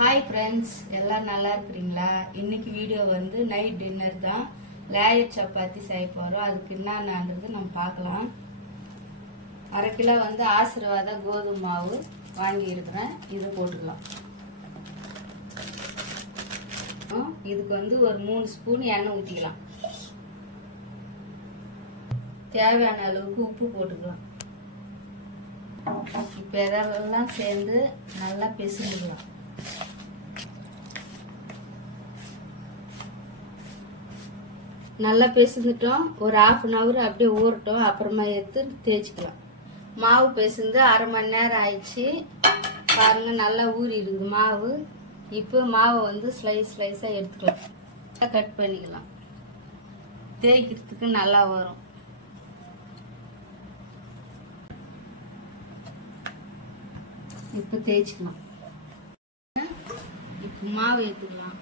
Hi friends, எல்லாம் நல்லா இருக்கிறீங்களா? இன்னைக்கு வீடியோ வந்து நைட் டின்னர் தான். லேயர் சப்பாத்தி செய்ய போகிறோம். அதுக்கு என்னன்றது நம்ம பார்க்கலாம். 1/2 கிலோ வந்து ஆசீர்வாத கோதுமை மாவு வாங்கியிருக்கிறேன். இதை போட்டுக்கலாம். இதுக்கு வந்து ஒரு 3 ஸ்பூன் எண்ணெய் ஊற்றிக்கலாம். தேவையான அளவுக்கு உப்பு போட்டுக்கலாம். இப்போ இதெல்லாம் சேர்ந்து நல்லா பிசைஞ்சிக்கலாம். நல்லா பிசைஞ்சிட்டோம். ஒரு 1/2 hour அப்படியே ஊறட்டும். அப்புறமா எடுத்து தேய்ச்சிக்கலாம். மாவு பிசைந்து 1/2 மணி நேரம் ஆயிடுச்சு. பாருங்க, நல்லா ஊறி இருக்குது மாவு. இப்போ மாவை வந்து ஸ்லைஸாக எடுத்துக்கலாம். கட் பண்ணிக்கலாம். தேய்க்கிறதுக்கு நல்லா வரும். இப்போ தேய்ச்சிக்கலாம். இப்போ மாவு எடுத்துக்கலாம்.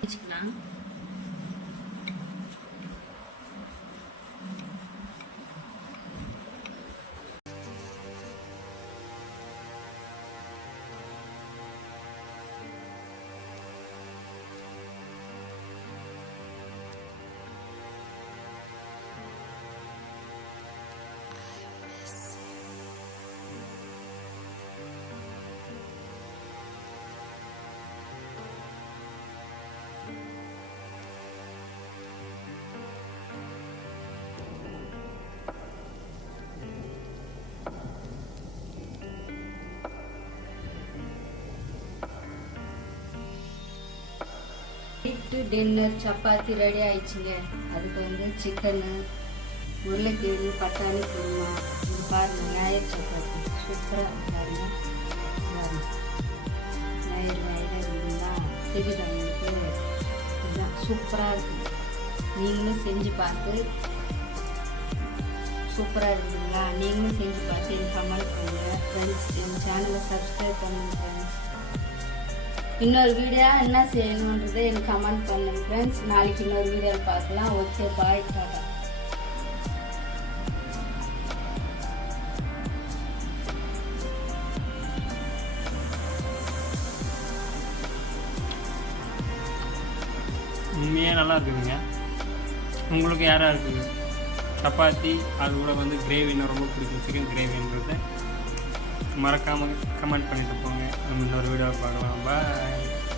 தேய்ச்சிக்கலாம். டின்னர் சப்பாத்தி ரெடி ஆயிடுச்சுங்க. அதுக்கு வந்து சிக்கனு, உருளைக்கிழங்கு, பட்டாணி குருமா. இது பாருங்க, லேயர் சப்பாத்தி சூப்பராக பாருங்க. லேயராக இருந்தா தெரியுதா உங்களுக்கு? இதுதான் சூப்பராக இருக்குது. நீங்களும் செஞ்சு பார்த்து சூப்பராக இருக்குதுங்களா? நீங்களும் செஞ்சு பார்த்து எனக்கு கமெண்ட் பண்ணுங்கள் ஃப்ரெண்ட்ஸ். என் சேனலை சப்ஸ்கிரைப் பண்ணுங்க ஃப்ரெண்ட்ஸ். இன்னொரு வீடியோ என்ன செய்யணுன்றதை எனக்கு கமெண்ட் பண்ணுங்க ஃப்ரெண்ட்ஸ். நாளைக்கு இன்னொரு வீடியோவில் பார்க்கலாம். ஓகே, பாய், டாடா. உண்மையாக நல்லா இருக்குதுங்க. உங்களுக்கு யாராக இருக்குது சப்பாத்தி அது கூட வந்து கிரேவின்னு ரொம்ப பிடிக்கும், சிக்கன் கிரேவின்றதை மறக்காமல் கமெண்ட் பண்ணிட்டு போங்க. நம்ம இன்னொரு வீடியோவை பார்க்கலாம். பாய்.